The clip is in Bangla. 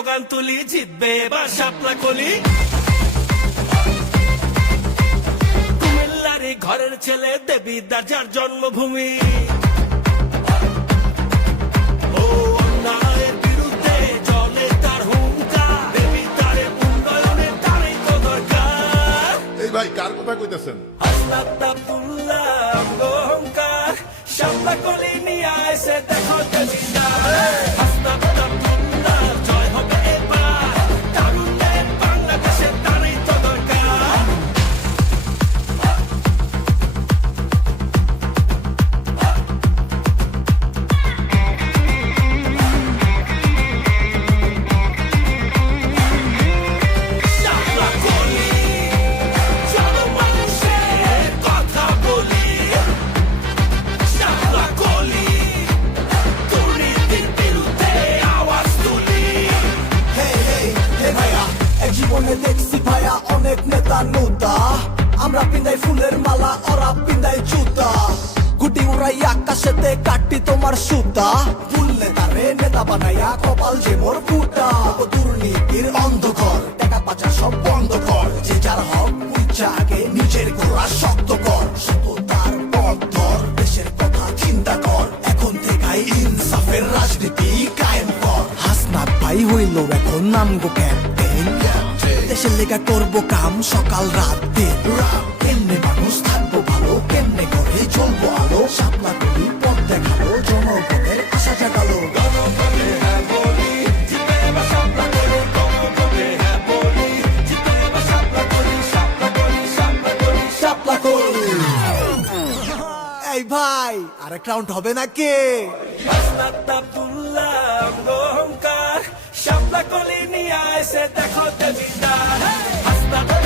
স্লোগান তুলি জিতবে এবার শাপলা কলি। কুমিল্লারি ঘরের ছেলে দেবীদার যার জন্মভূমি। ভাই কার কথা কইতেছেন? জীবনে অনেক নেতা নুতা। আমরা পিন্দাই ফুলের মালা, ওরা পিন্দাই জুতা। গুটি উড়াই আকাশেতে কাটি তোমার সুতা। ভুললে তারে নেতা বানাইয়া কপাল যে মোর ফুটা। দুর্নীতির অন্ধকার, টাকা পাচার সব বন্ধ কর। যে যার হক উচ্চা আগে নিজের গোড়া শক্ত কর। দেশের কথা চিন্তা কর। এখন থেকেই ইনসাফের রাজনীতি কায়েম কর। হাসনাত ভাই হইল এখন নাম গো ক্যাপ্টেন দেশের লেগা করব কাম সকাল রাত দিন। কেমনে মানুষ থাকব ভালো কেমনে করে চলবো আলো? সাপলা করি পথ দেখাল জনগণের আশা জাগালো। ভাই আরেক রাউন্ড হবে নাকি? কলি নিয়ে এসে দেখো দেবীদার হাসনাত